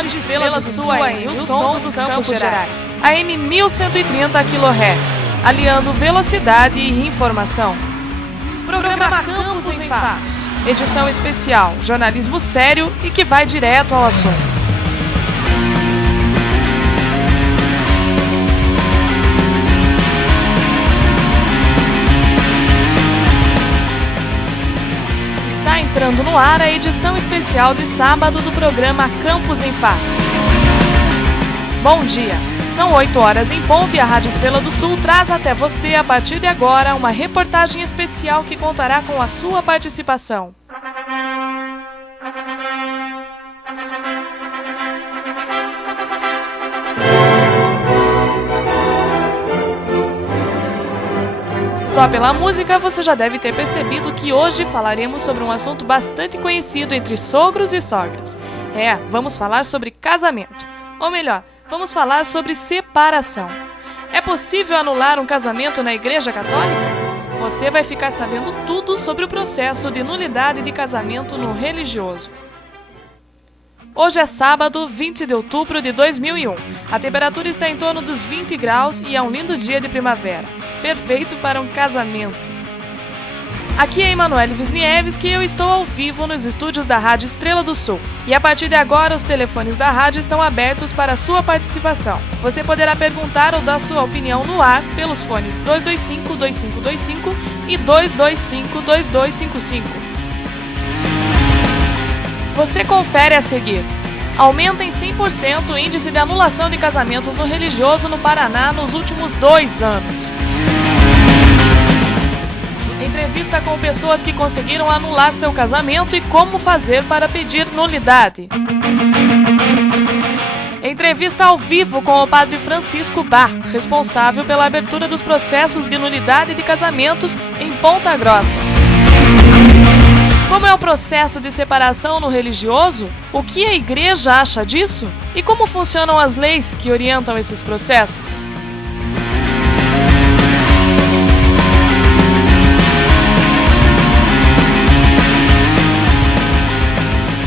Rádio Estrela do Sul AM, o som dos Campos Gerais. AM 1130 kHz, aliando velocidade e informação. Programa Campos em Fatos. Edição especial, jornalismo sério e que vai direto ao assunto. Está entrando no ar a edição especial de sábado do programa Campos em Fatos. Bom dia! São 8 horas em ponto e a Rádio Estrela do Sul traz até você, a partir de agora, uma reportagem especial que contará com a sua participação. Só pela música você já deve ter percebido que hoje falaremos sobre um assunto bastante conhecido entre sogros e sogras. Vamos falar sobre casamento. Ou melhor, vamos falar sobre separação. É possível anular um casamento na Igreja Católica? Você vai ficar sabendo tudo sobre o processo de nulidade de casamento no religioso. Hoje é sábado, 20 de outubro de 2001. A temperatura está em torno dos 20 graus e é um lindo dia de primavera. Perfeito para um casamento. Aqui é Emanuele Wisniewski e eu estou ao vivo nos estúdios da Rádio Estrela do Sul. E a partir de agora, os telefones da rádio estão abertos para a sua participação. Você poderá perguntar ou dar sua opinião no ar pelos fones 225-2525 e 225-2255. Você confere a seguir. Aumenta em 100% o índice de anulação de casamentos no religioso no Paraná nos últimos 2 anos. Entrevista com pessoas que conseguiram anular seu casamento e como fazer para pedir nulidade. Entrevista ao vivo com o padre Francisco Bar, responsável pela abertura dos processos de nulidade de casamentos em Ponta Grossa. Como é o processo de separação no religioso? O que a igreja acha disso? E como funcionam as leis que orientam esses processos?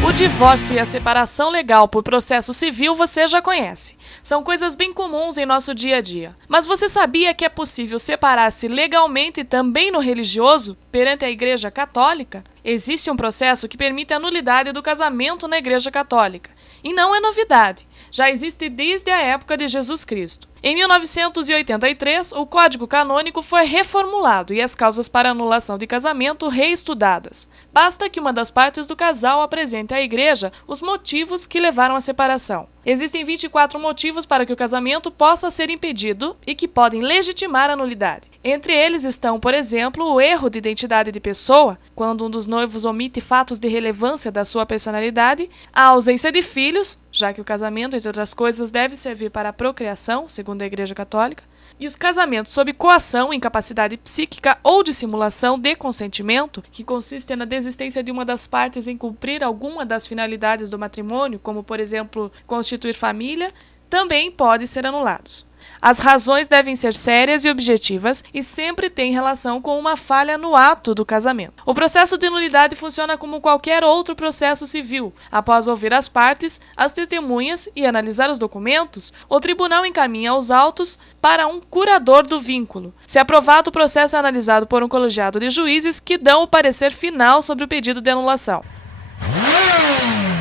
O divórcio e a separação legal por processo civil você já conhece. São coisas bem comuns em nosso dia a dia. Mas você sabia que é possível separar-se legalmente também no religioso, perante a Igreja Católica? Existe um processo que permite a nulidade do casamento na Igreja Católica. E não é novidade. Já existe desde a época de Jesus Cristo. Em 1983, o Código Canônico foi reformulado e as causas para anulação de casamento reestudadas. Basta que uma das partes do casal apresente à Igreja os motivos que levaram à separação. Existem 24 motivos para que o casamento possa ser impedido e que podem legitimar a nulidade. Entre eles estão, por exemplo, o erro de identidade de pessoa, quando um dos noivos omite fatos de relevância da sua personalidade, a ausência de filhos, já que o casamento, entre outras coisas, deve servir para a procriação, segundo a Igreja Católica, e os casamentos sob coação, incapacidade psíquica ou dissimulação de consentimento, que consiste na desistência de uma das partes em cumprir alguma das finalidades do matrimônio, como, por exemplo, constituir família, também podem ser anulados. As razões devem ser sérias e objetivas e sempre têm relação com uma falha no ato do casamento. O processo de nulidade funciona como qualquer outro processo civil. Após ouvir as partes, as testemunhas e analisar os documentos, o tribunal encaminha os autos para um curador do vínculo. Se aprovado, o processo é analisado por um colegiado de juízes que dão o parecer final sobre o pedido de anulação.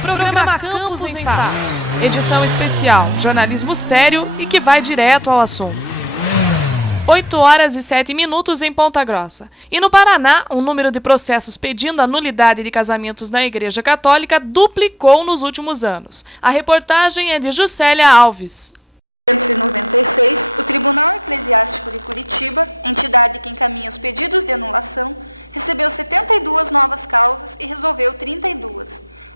Programa Campos em Fatos. Edição especial, jornalismo sério e que vai direto ao assunto. 8 horas e 7 minutos em Ponta Grossa. E no Paraná, o número de processos pedindo a nulidade de casamentos na Igreja Católica duplicou nos últimos anos. A reportagem é de Juscelia Alves. Em 1996, o Tribunal Eclesiástico de Curitiba, entidade que encaminha os pedidos de anulação, recebeu 72 novas causas e resolveu 32.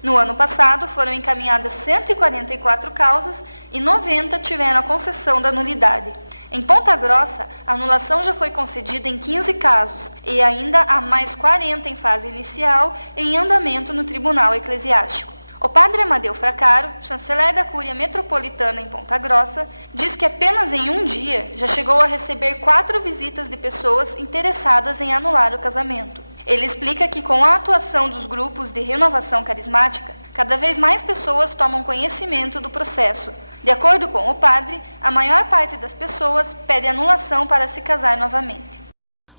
No ano passado, foram encaminhadas 144 causas e 90 tiveram a concessão da nulidade. Em Ponta Grossa, a anulação já foi concedida em 15 casos e ainda há mais 40 em fase inicial e em andamento no Tribunal Eclesiástico. O padre Amadeu Fracaro, chanceler da Cúria Metropolitana em Ponta Grossa, diz que apenas em um dia já chegou a receber 4 visitas de pessoas interessadas em anular o casamento. Ele explica que com a atuação dos grupos de renovação carismática, cada vez mais pessoas tomam conhecimento do processo. De acordo com o padre, a maior parte das pessoas pede anulação para se casar novamente.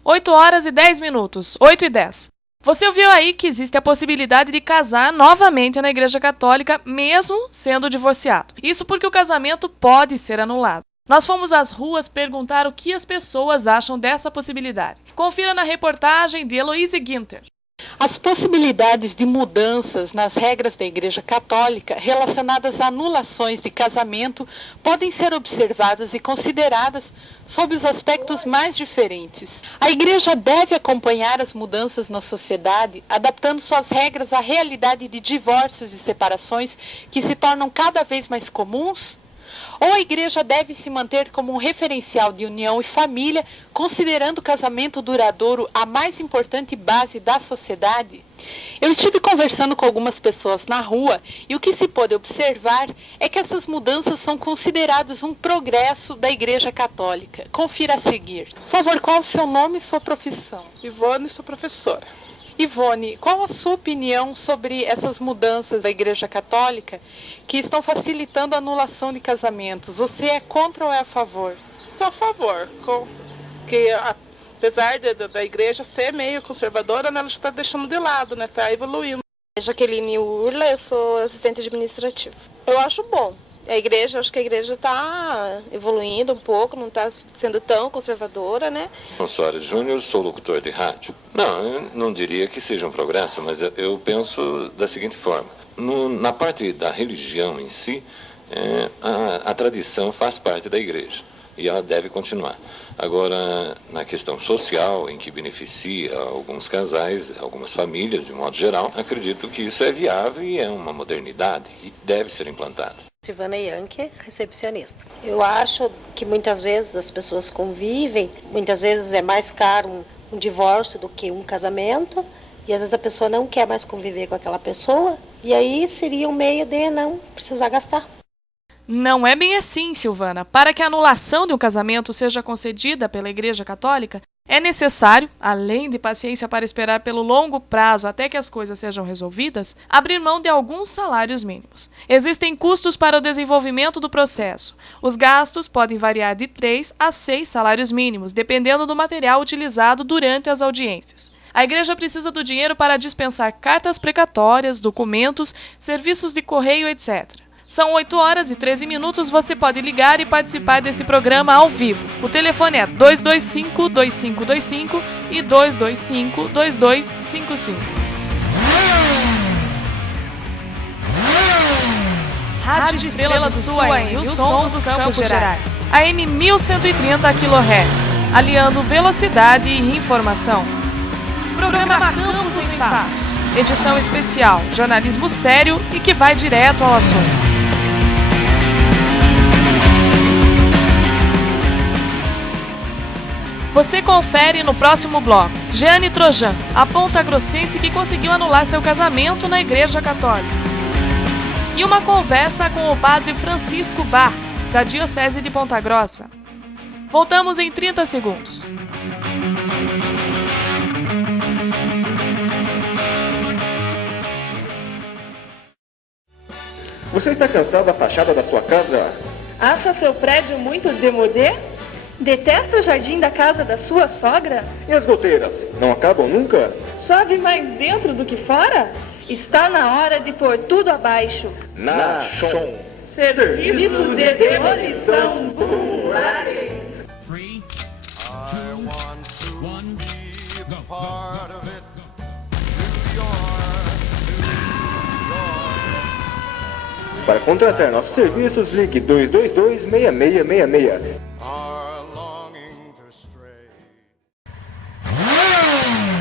8 horas e 10 minutos, 8 e 10. Você ouviu aí que existe a possibilidade de casar novamente na Igreja Católica, mesmo sendo divorciado. Isso porque o casamento pode ser anulado. Nós fomos às ruas perguntar o que as pessoas acham dessa possibilidade. Confira na reportagem de Heloíse Guinter. As possibilidades de mudanças nas regras da Igreja Católica relacionadas a anulações de casamento podem ser observadas e consideradas sob os aspectos mais diferentes. A Igreja deve acompanhar as mudanças na sociedade, adaptando suas regras à realidade de divórcios e separações que se tornam cada vez mais comuns? Ou a Igreja deve se manter como um referencial de união e família, considerando o casamento duradouro a mais importante base da sociedade? Eu estive conversando com algumas pessoas na rua e o que se pôde observar é que essas mudanças são consideradas um progresso da Igreja Católica. Confira a seguir. Por favor, qual o seu nome e sua profissão? Ivone, sou professora. Ivone, qual a sua opinião sobre essas mudanças da Igreja Católica que estão facilitando a anulação de casamentos? Você é contra ou é a favor? Estou a favor, porque apesar da Igreja ser meio conservadora, ela está deixando de lado, né? Está evoluindo. Jaqueline Urla, eu sou assistente administrativa. Eu acho bom. Acho que a igreja está evoluindo um pouco, não está sendo tão conservadora, né? Soares Júnior, sou locutor de rádio. Não, eu não diria que seja um progresso, mas eu penso da seguinte forma. Na parte da religião em si, a tradição faz parte da igreja e ela deve continuar. Agora, na questão social, em que beneficia alguns casais, algumas famílias, de modo geral, acredito que isso é viável e é uma modernidade e deve ser implantado. Silvana Yankee, recepcionista. Eu acho que muitas vezes as pessoas convivem, muitas vezes é mais caro um divórcio do que um casamento, e às vezes a pessoa não quer mais conviver com aquela pessoa, e aí seria um meio de não precisar gastar. Não é bem assim, Silvana. Para que a anulação de um casamento seja concedida pela Igreja Católica, é necessário, além de paciência para esperar pelo longo prazo até que as coisas sejam resolvidas, abrir mão de alguns salários mínimos. Existem custos para o desenvolvimento do processo. Os gastos podem variar de 3 a 6 salários mínimos, dependendo do material utilizado durante as audiências. A Igreja precisa do dinheiro para dispensar cartas precatórias, documentos, serviços de correio, etc. São 8 horas e 13 minutos, você pode ligar e participar desse programa ao vivo. O telefone é 225-2525 e 225-2255. Rádio Estrela do Sul AM, o som dos Campos Gerais. AM 1130 kHz, aliando velocidade e informação. Programa Campos em Fatos. Edição especial, jornalismo sério e que vai direto ao assunto. Você confere no próximo bloco. Jeane Trojan, a ponta-grossense que conseguiu anular seu casamento na Igreja Católica. E uma conversa com o padre Francisco Bar, da Diocese de Ponta Grossa. Voltamos em 30 segundos. Você está cansado da fachada da sua casa? Acha seu prédio muito demodê? Detesta o jardim da casa da sua sogra? E as goteiras? Não acabam nunca? Chove mais dentro do que fora? Está na hora de pôr tudo abaixo. Nachon. Serviços de demolição. Boom, 3, 2, 1, go, go, go, go, go. Para contratar nossos serviços, ligue 222-6666.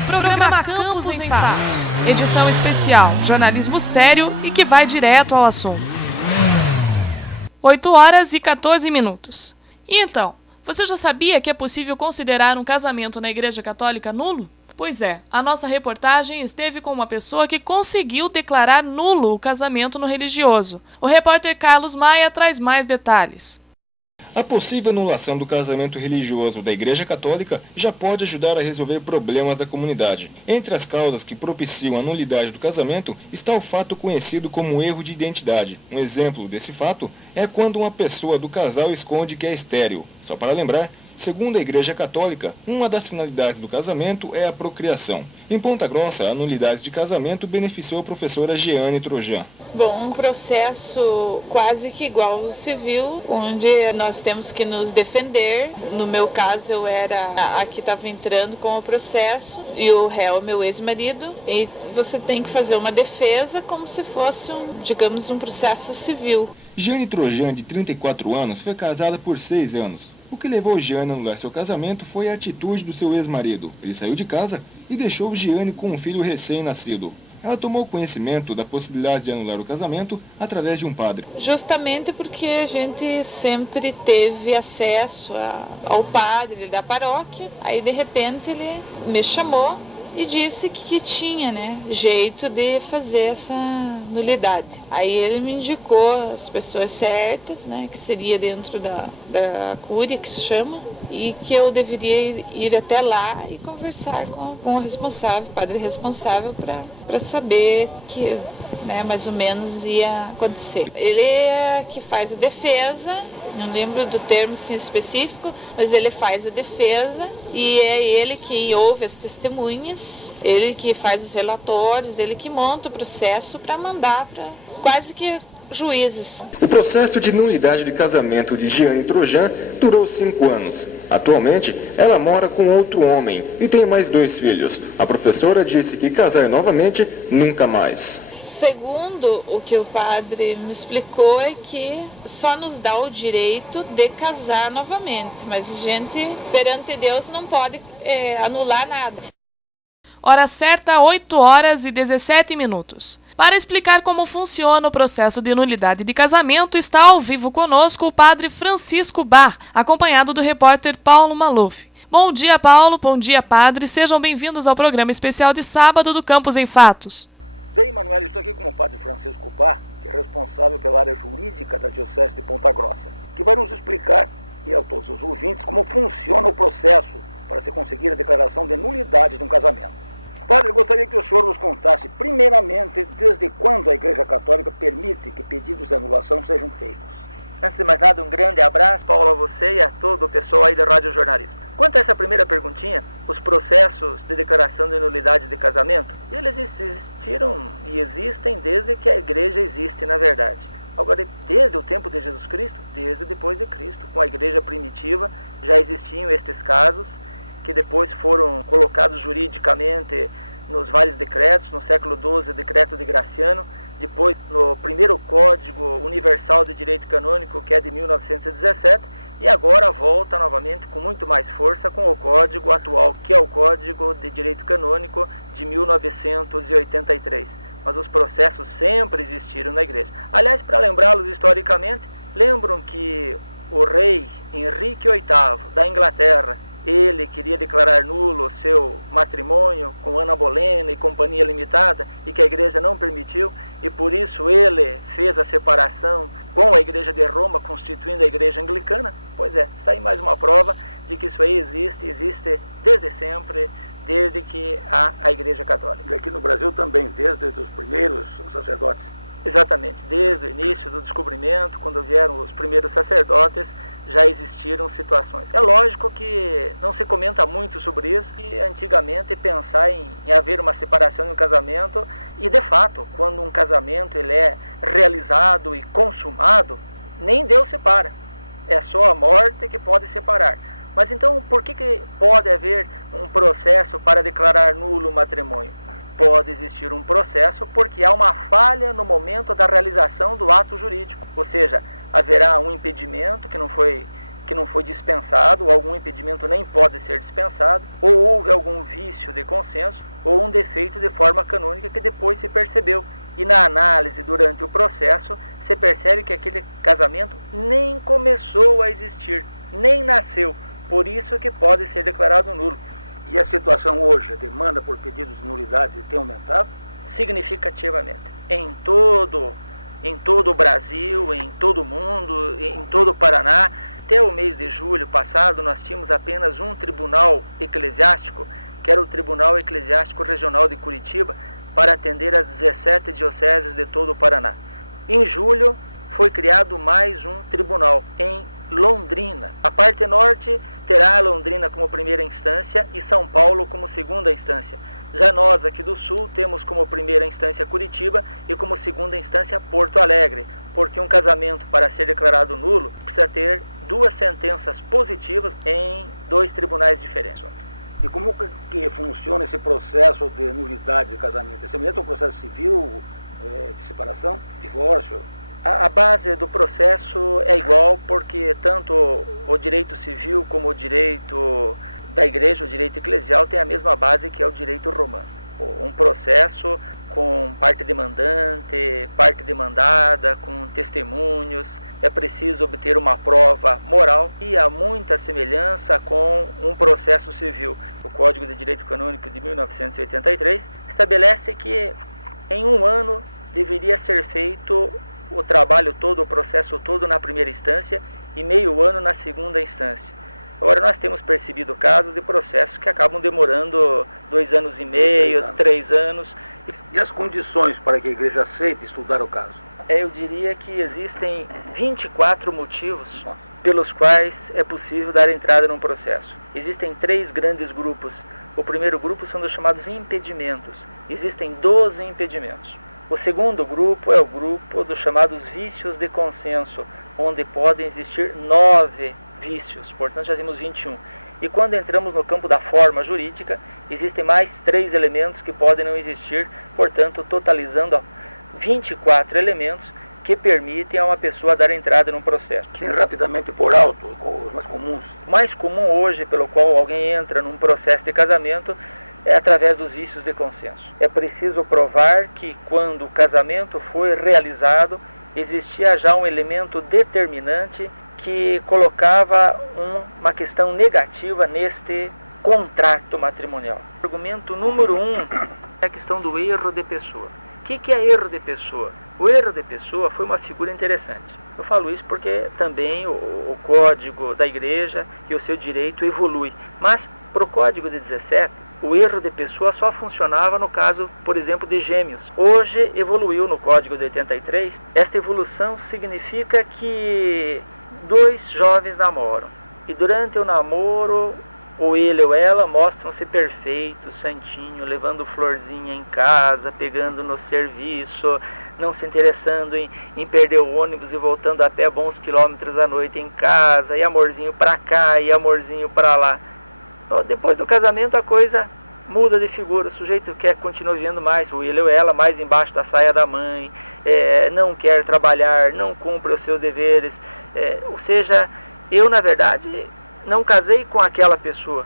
Programa Campos em Fatos. Edição especial, jornalismo sério e que vai direto ao assunto. 8 horas e 14 minutos. E então, você já sabia que é possível considerar um casamento na Igreja Católica nulo? Pois é, a nossa reportagem esteve com uma pessoa que conseguiu declarar nulo o casamento no religioso. O repórter Carlos Maia traz mais detalhes. A possível anulação do casamento religioso da Igreja Católica já pode ajudar a resolver problemas da comunidade. Entre as causas que propiciam a nulidade do casamento está o fato conhecido como erro de identidade. Um exemplo desse fato é quando uma pessoa do casal esconde que é estéril. Só para lembrar, segundo a Igreja Católica, uma das finalidades do casamento é a procriação. Em Ponta Grossa, a nulidade de casamento beneficiou a professora Jeane Trojan. Bom, um processo quase que igual ao civil, onde nós temos que nos defender. No meu caso, eu era a que estava entrando com o processo e o réu, meu ex-marido. E você tem que fazer uma defesa como se fosse, digamos, um processo civil. Jeane Trojan, de 34 anos, foi casada por 6 anos. O que levou Jeane a anular seu casamento foi a atitude do seu ex-marido. Ele saiu de casa e deixou Jeane com um filho recém-nascido. Ela tomou conhecimento da possibilidade de anular o casamento através de um padre. Justamente porque a gente sempre teve acesso ao padre da paróquia. Aí, de repente, ele me chamou e disse que tinha, jeito de fazer essa nulidade. Aí ele me indicou as pessoas certas, que seria dentro da cúria, que se chama, e que eu deveria ir até lá e conversar com o responsável, o padre responsável, para saber que mais ou menos ia acontecer. Ele é que faz a defesa, não lembro do termo assim, específico, mas ele faz a defesa e é ele que ouve as testemunhas, ele que faz os relatórios, ele que monta o processo para mandar para quase que juízes. O processo de nulidade de casamento de Jeane Trojan durou 5 anos. Atualmente, ela mora com outro homem e tem mais 2 filhos. A professora disse que casar novamente nunca mais. Segundo o que o padre me explicou, é que só nos dá o direito de casar novamente, mas a gente, perante Deus, não pode anular nada. Hora certa, 8h17. Para explicar como funciona o processo de nulidade de casamento, está ao vivo conosco o padre Francisco Bar, acompanhado do repórter Paulo Maluf. Bom dia, Paulo. Bom dia, padre. Sejam bem-vindos ao programa especial de sábado do Campus em Fatos. Bem, Manuel, estou aqui com o padre Francisco Bar, que é responsável pela área jurídica da Diocese de Ponta Grossa, que vai nos explicar, e a todos os ouvintes, como funciona o processo para se conseguir a declaração de nulidade de um casamento. Padre, eu gostaria que o senhor nos contasse, primeiramente, desde quando a Igreja Católica permite que pedidos de anulação sejam feitos. Antes de mais nada, um grande abraço, Paulo, a você e a todo o pessoal aí da Rádio Jornalismo. Quanto a essa primeira perguntinha, os processos de declaração de nulidade de casamento, eles existiram e existem desde que a Igreja existe, na verdade. Agora, desde o tempo de Jesus Cristo, desde depois de Cristo, com a Igreja primitiva, já existiam estes casos, que depois foram colocados juridicamente nos vários decretos, no século XII, o decreto de Graciano, depois no primeiro Código Universal de Direito Canônico, que é de 1917, e agora volta novamente com muito mais força com o Código atual, que é o Código de Direito Canônico de 1983. Mas os processos sempre existiram na Igreja. Aliás, para lembrá-los historicamente, lembram que o rei Henrique VIII da Inglaterra, ele queria declarar nulo o seu matrimônio com Ana Bolena e Companhia Limitada, e que a Igreja não permitiu, e por isso ele fez a separação com a Igreja de Roma, constituindo a Igreja Anglicana. Pois é, está aí mais uma prova de que isso aí existe desde sempre, desde que há a Igreja Católica. E aqui no Brasil também, desde os primeiros sacerdotes? Exatamente, desde o início do descobrimento, quando vieram os primeiros sacerdotes, já existiram situações. É lógico que não se comenta muito sobre isso, e antigamente pensar em haver uma separação em um casamento, e de fato, quando um casamento ele é realizado e consumado, nem Deus separa. É só a morte que pode separar. Mas então, por que pode haver um processo para declarar nulo o matrimônio? Pode existir um processo porque há uma falha no momento da realização do ato jurídico, ou seja, haverá um impedimento que não foi dispensado, ou algum impedimento nem pode ser dispensado, ou houve algum vício de consenso, ou um defeito de forma canônica que depois se percebeu. E na análise, durante o processo, se percebe que aquele casamento nem começou a existir, nem nasceu, por isso que pode ser declarado nulo. E a situação hoje, a demanda por pedidos de nulidade tem aumentado? Significativamente. Em todo o Brasil, em todo o mundo, em todo o Paraná, Até o mês de julho passado, nós tínhamos apenas um tribunal eclesiástico, que era o Tribunal Eclesiástico Regional de Curitiba, para atender as 17 dioceses de todo o Paraná. Em julho, foi criado mais um tribunal, em Londrina. A parte norte terá Londrina como primeira instância e São Paulo como segunda instância. Já nós, aqui do Sul, temos como primeira instância Curitiba e como segunda instância Porto Alegre, porque um casamento, para ser declarado nulo, precisa ter 2 sentenças positivas em 2 tribunais diferentes. E como que funciona esse processo de nulidade de casamento? É semelhante ao processo civil, de separação, divórcio? A base do processo é igual, porque tanto o direito civil como o direito da igreja, o direito eclesial, tem a mesma base, que é o direito romano. Um processo com parte demandante, parte demandada, com testemunhos. É preciso obter uma prova moral e há muita semelhança com um processo civil. O Código de Direito Canônico de 1983 estabelece que em 1 ano deveria ser feito o trabalho todo, o processo todo na primeira instância e meio ano na segunda instância. Agora nós temos percebido casos de processos que acabam demorando 2 anos e meio, 3 anos. E as condições para que a igreja aceite estudar o caso? Eu diria que existem 24 motivos pelos quais é possível dar entrada num processo. Existem 3 grandes grupos. O primeiro grupo são os chamados impedimentos. Existem 12 impedimentos. O segundo grupo é o grupo dos chamados vícios de consenso, onde podem existir 9 vícios, portanto já temos 21. E quando entramos no campo da forma jurídica, existem mais 3 elementos que podem não existir, portanto totalizando 24 elementos que permitem a uma pessoa dar entrada num processo. Sim, rapidamente por alto, os mais comuns. O mais comum hoje pelo qual alguém entra num processo de casamento é através dos vícios de consenso. É preciso provar que quando o casamento foi realizado, existia já um elemento determinante que colocava uma questão negativa neste contrato matrimonial. O argumento número 1 é a questão do erro de pessoa. O que é erro de pessoa? O erro de pessoa foi uma figura interessante. Eu falo isso porque também o código da igreja e o seu direito evolui. Mas, para o código de 17, o erro de pessoa só funcionava no caso, por exemplo, de gêmeos. Hoje evoluiu no código de 83. Esta evolução significa que 2 jovens namoram. E durante o namoro, ou ele ou ela mostram-se perfeitos, santinho, levando florzinha em casa, pegando no serviço, não se interessando em perder o ônibus e voltando a pé bons quilômetros à noite em casa, e amorzinho pra cá, e amorzinho pra lá. Depois do casamento a coisa muda de figura, o sujeito continua vivendo mais, ou ele ou ela, mais embaixo da saia da mãe, não quer trabalhar, não cumpre os seus deveres, ou seja, eu na verdade não casei com aquela pessoa.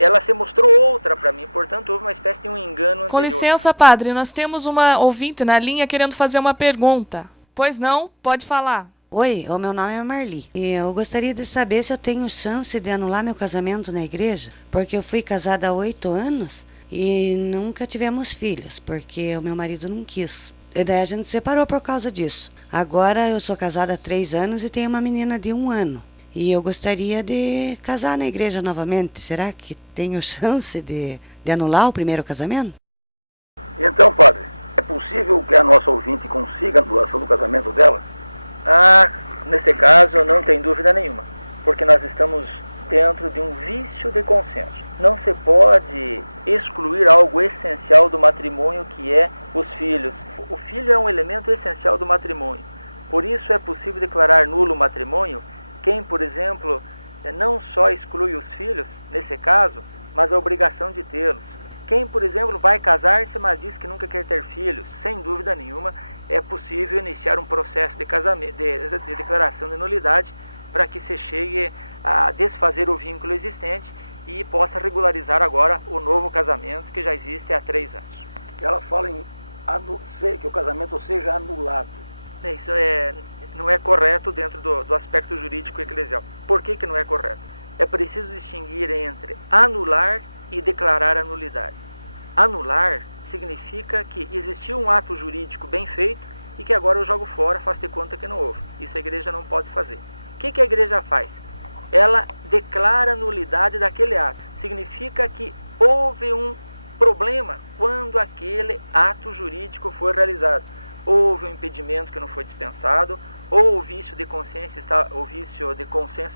Ela se mostrou outra para mim, portanto houve uma espécie de um engano anterior. Com licença, padre, nós temos uma ouvinte na linha querendo fazer uma pergunta. Pois não? Pode falar. Oi, o meu nome é Marli. E eu gostaria de saber se eu tenho chance de anular meu casamento na igreja, porque eu fui casada há 8 anos e nunca tivemos filhos, porque o meu marido não quis. E daí a gente separou por causa disso. Agora eu sou casada há 3 anos e tenho uma menina de 1 ano. E eu gostaria de casar na igreja novamente. Será que tenho chance de anular o primeiro casamento? Então, padre, é possível que a nossa ouvinte consiga a anulação do casamento dela? Nesse caso não tem dúvida nenhuma, porque nós estamos dentro de um vício de consenso. Não se pode excluir algo essencial do matrimônio, que é os filhos. O filho é um elemento essencial do matrimônio. Por isso é possível declarar nulo o matrimônio quem, por exemplo, não só exclui os filhos, nesse caso, mas a obrigação de tê-los. Quem, por exemplo, vai casar-se, mas diz que nunca quer ter filhos, sem dúvida nenhuma, é possível iniciar um processo de casamento, de declaração de nulidade, para que se chegue a desfazer o vínculo existente e possa regularizar agora o novo casamento que já existe há 3 anos. Ela fala em que o casamento seja anulado. Isso não é correto dentro do aspecto jurídico eclesial. Por que não é correto? É preciso distinguir entre anular e declarar a nulidade. Anular significa que existiu um ato jurídico bem feito e que agora eu jogo fora, faço de conta que não houve. Isso a igreja não pode fazer. O que a igreja faz? ela declara a nulidade daquele ato. Significa que houve um problema quando aquele ato jurídico foi realizado. Houve um impedimento que não foi dispensado, ou o vício de consciência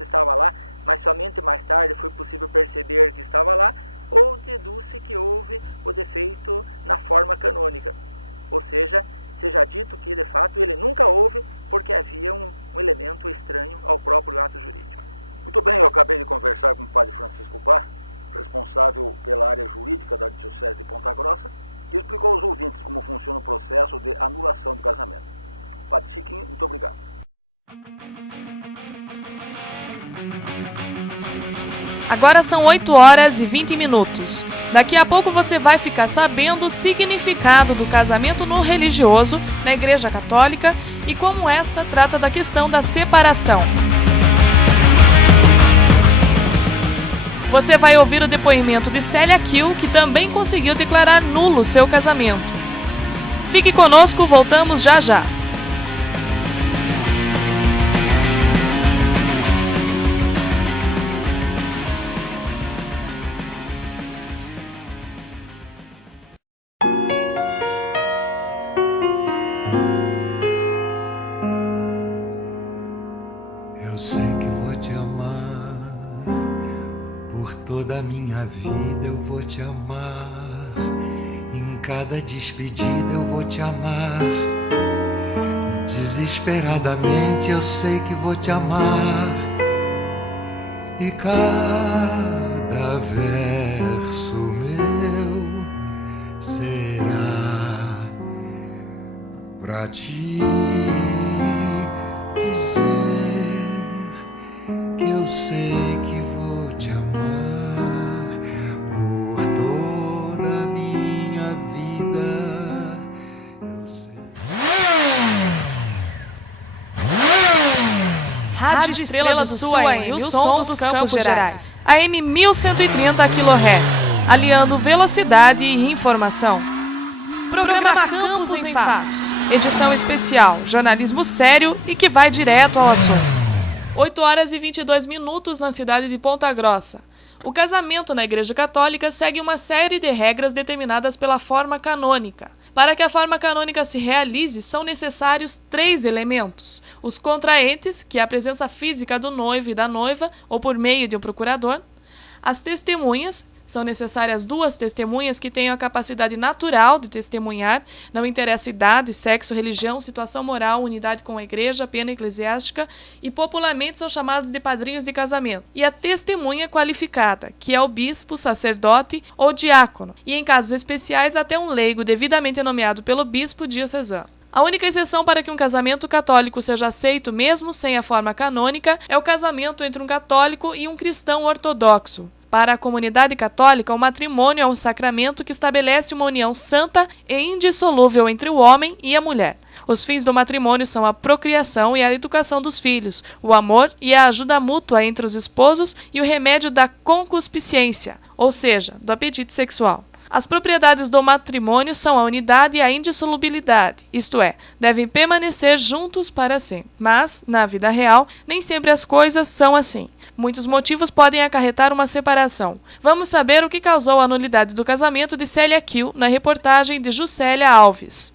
estava lá, mas somente mais tarde foi possível perceber que estava lá, ou deduz-se que houve o defeito na forma canônica. Ou seja dito que, de fato, ele nunca houve porque havia um elemento estranho ao próprio ato jurídico. Muito bem, eu acabei de conversar com o padre Francisco Bar, responsável pela área jurídica da Diocese de Ponta Grossa, que explicou aos ouvintes como funciona o processo de anulação do casamento. Padre Chiquinho, muito obrigado. Agora são 8 horas e 20 minutos. Daqui a pouco você vai ficar sabendo o significado do casamento no religioso, na Igreja Católica, e como esta trata da questão da separação. Você vai ouvir o depoimento de Célia Kiel, que também conseguiu declarar nulo seu casamento. Fique conosco, voltamos já já. Eu sei que vou te amar, por toda a minha vida eu vou te amar, em cada despedida eu vou te amar, desesperadamente eu sei que vou te amar, e cada verso meu será pra ti. Eu sei que vou te amar por toda a minha vida. Eu sei. Rádio Estrela do Sul AM, o som dos Campos Gerais. AM 1130 kHz, aliando velocidade e informação. Programa Campos em Fatos. Edição especial, jornalismo sério e que vai direto ao assunto. 8 horas e 22 minutos na cidade de Ponta Grossa. O casamento na Igreja Católica segue uma série de regras determinadas pela forma canônica. Para que a forma canônica se realize, são necessários 3 elementos. Os contraentes, que é a presença física do noivo e da noiva, ou por meio de um procurador. As testemunhas, são necessárias 2 testemunhas que tenham a capacidade natural de testemunhar, não interessa idade, sexo, religião, situação moral, unidade com a igreja, pena eclesiástica, e popularmente são chamados de padrinhos de casamento. E a testemunha qualificada, que é o bispo, sacerdote ou diácono, e em casos especiais até um leigo devidamente nomeado pelo bispo diocesano. A única exceção para que um casamento católico seja aceito mesmo sem a forma canônica é o casamento entre um católico e um cristão ortodoxo. Para a comunidade católica, o matrimônio é um sacramento que estabelece uma união santa e indissolúvel entre o homem e a mulher. Os fins do matrimônio são a procriação e a educação dos filhos, o amor e a ajuda mútua entre os esposos e o remédio da concupiscência, ou seja, do apetite sexual. As propriedades do matrimônio são a unidade e a indissolubilidade, isto é, devem permanecer juntos para sempre. Mas, na vida real, nem sempre as coisas são assim. Muitos motivos podem acarretar uma separação. Vamos saber o que causou a nulidade do casamento de Célia Kiel na reportagem de Juscelia Alves.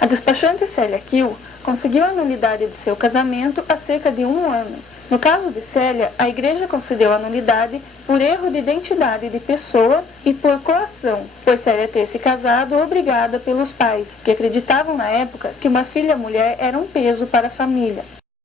A despachante Célia Kiel conseguiu a nulidade do seu casamento há cerca de 1 ano. No caso de Célia, a igreja concedeu a nulidade por erro de identidade de pessoa e por coação, por Célia ter se casado obrigada pelos pais, que acreditavam na época que uma filha mulher era um peso para a família.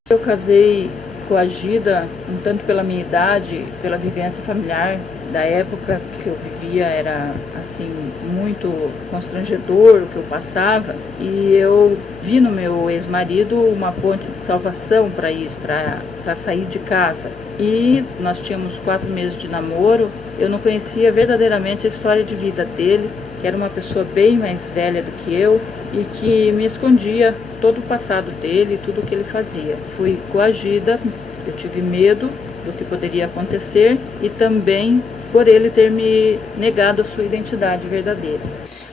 Eu casei coagida, um tanto pela minha idade, pela vivência familiar da época que eu vivia, era assim muito constrangedor o que eu passava, e eu vi no meu ex-marido uma ponte de salvação para isso, para sair de casa. E nós tínhamos 4 meses de namoro. Eu não conhecia verdadeiramente a história de vida dele, que era uma pessoa bem mais velha do que eu e que me escondia todo o passado dele, tudo o que ele fazia. Fui coagida, eu tive medo do que poderia acontecer e também por ele ter me negado a sua identidade verdadeira.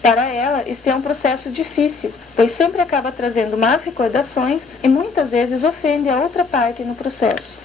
Para ela, este é um processo difícil, pois sempre acaba trazendo más recordações e muitas vezes ofende a outra parte no processo.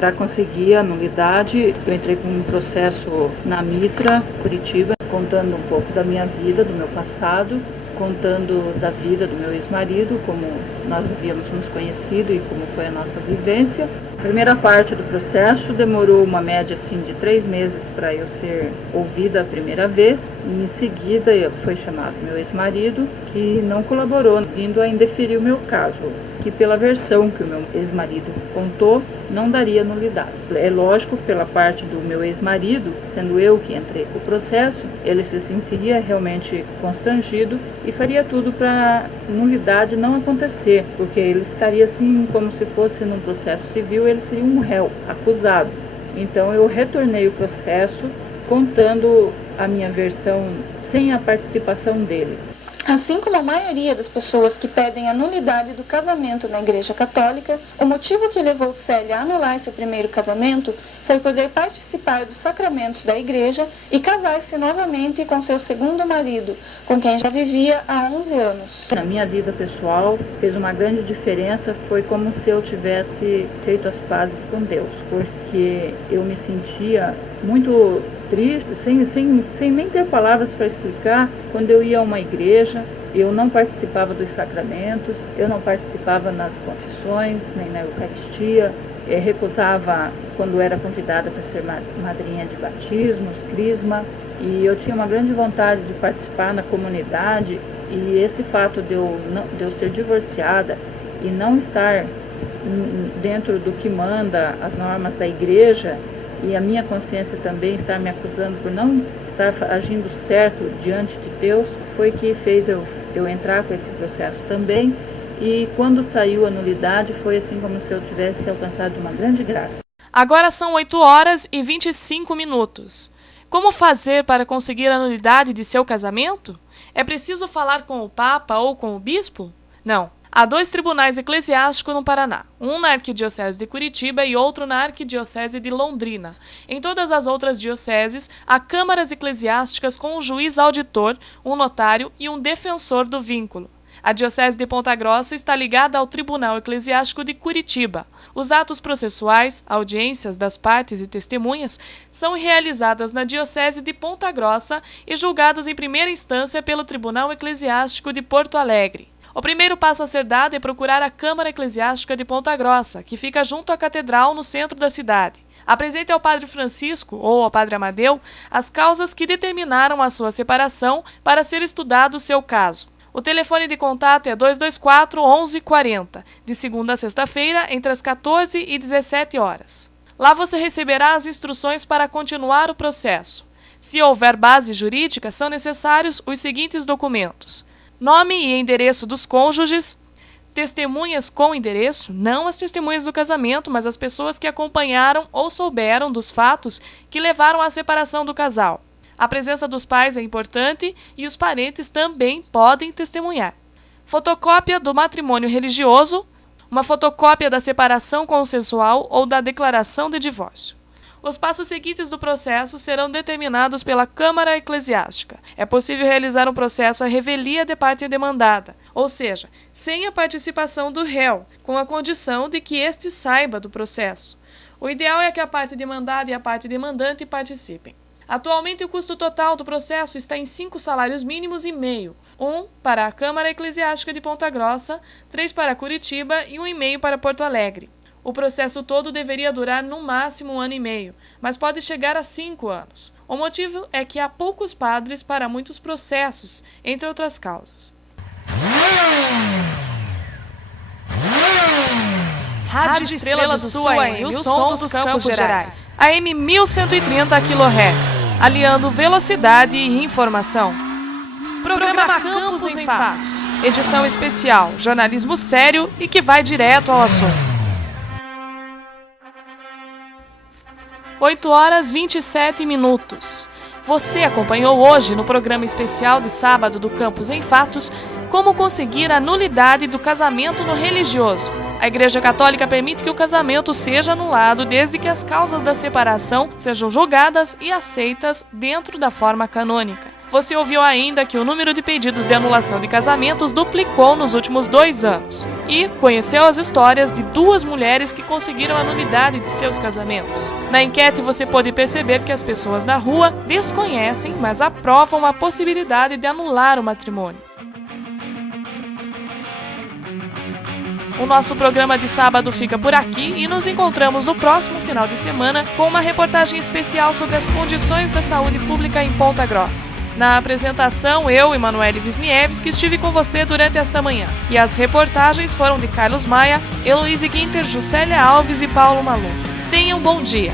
Para conseguir a nulidade, eu entrei com um processo na Mitra, Curitiba, contando um pouco da minha vida, do meu passado, contando da vida do meu ex-marido, como nós havíamos nos conhecido e como foi a nossa vivência. A primeira parte do processo demorou uma média assim, de 3 meses para eu ser ouvida a primeira vez. Em seguida foi chamado meu ex-marido, que não colaborou, vindo a indeferir o meu caso, que pela versão que o meu ex-marido contou, não daria nulidade. É lógico, pela parte do meu ex-marido, sendo eu que entrei com o processo, ele se sentiria realmente constrangido e faria tudo para nulidade não acontecer, porque ele estaria assim como se fosse num processo civil, ele seria um réu, acusado. Então eu retornei o processo contando a minha versão sem a participação dele. Assim como a maioria das pessoas que pedem a nulidade do casamento na Igreja Católica, o motivo que levou Célia a anular seu primeiro casamento foi poder participar dos sacramentos da Igreja e casar-se novamente com seu segundo marido, com quem já vivia há 11 anos. Na minha vida pessoal, fez uma grande diferença, foi como se eu tivesse feito as pazes com Deus, porque eu me sentia muito triste, sem nem ter palavras para explicar. Quando eu ia a uma igreja, eu não participava dos sacramentos, eu não participava nas confissões, nem na Eucaristia, recusava quando era convidada para ser madrinha de batismos, crisma, e eu tinha uma grande vontade de participar na comunidade, e esse fato de eu ser divorciada e não estar dentro do que manda as normas da igreja, e a minha consciência também estar me acusando por não estar agindo certo diante de Deus, foi que fez eu entrar com esse processo também. E quando saiu a nulidade, foi assim como se eu tivesse alcançado uma grande graça. Agora são 8h25. Como fazer para conseguir a nulidade de seu casamento? É preciso falar com o Papa ou com o Bispo? Não. Há 2 tribunais eclesiásticos no Paraná, um na Arquidiocese de Curitiba e outro na Arquidiocese de Londrina. Em todas as outras dioceses, há câmaras eclesiásticas com um juiz auditor, um notário e um defensor do vínculo. A Diocese de Ponta Grossa está ligada ao Tribunal Eclesiástico de Curitiba. Os atos processuais, audiências das partes e testemunhas, são realizadas na Diocese de Ponta Grossa e julgados em primeira instância pelo Tribunal Eclesiástico de Porto Alegre. O primeiro passo a ser dado é procurar a Câmara Eclesiástica de Ponta Grossa, que fica junto à Catedral, no centro da cidade. Apresente ao Padre Francisco ou ao Padre Amadeu as causas que determinaram a sua separação para ser estudado o seu caso. O telefone de contato é 224 1140, de segunda a sexta-feira, entre as 14 e 17 horas. Lá você receberá as instruções para continuar o processo. Se houver base jurídica, são necessários os seguintes documentos: nome e endereço dos cônjuges, testemunhas com endereço, não as testemunhas do casamento, mas as pessoas que acompanharam ou souberam dos fatos que levaram à separação do casal. A presença dos pais é importante e os parentes também podem testemunhar. Fotocópia do matrimônio religioso, uma fotocópia da separação consensual ou da declaração de divórcio. Os passos seguintes do processo serão determinados pela Câmara Eclesiástica. É possível realizar um processo à revelia de parte demandada, ou seja, sem a participação do réu, com a condição de que este saiba do processo. O ideal é que a parte demandada e a parte demandante participem. Atualmente, o custo total do processo está em 5 salários mínimos e meio, 1 para a Câmara Eclesiástica de Ponta Grossa, 3 para Curitiba e 1,5 para Porto Alegre. O processo todo deveria durar no máximo 1 ano e meio, mas pode chegar a 5 anos. O motivo é que há poucos padres para muitos processos, entre outras causas. Rádio Estrela do Sul AM, o som dos Campos Gerais. AM 1130 kHz, aliando velocidade e informação. Programa Campos em Fatos. Edição especial, jornalismo sério e que vai direto ao assunto. 8h27. Você acompanhou hoje no programa especial de sábado do Campos em Fatos como conseguir a nulidade do casamento no religioso. A Igreja Católica permite que o casamento seja anulado desde que as causas da separação sejam julgadas e aceitas dentro da forma canônica. Você ouviu ainda que o número de pedidos de anulação de casamentos duplicou nos últimos 2 anos. E conheceu as histórias de 2 mulheres que conseguiram a nulidade de seus casamentos. Na enquete você pôde perceber que as pessoas na rua desconhecem, mas aprovam a possibilidade de anular o matrimônio. O nosso programa de sábado fica por aqui e nos encontramos no próximo final de semana com uma reportagem especial sobre as condições da saúde pública em Ponta Grossa. Na apresentação, eu, Emanuele Wisniewski, estive com você durante esta manhã. E as reportagens foram de Carlos Maia, Heloíse Guinter, Juscelia Alves e Paulo Maluf. Tenha um bom dia!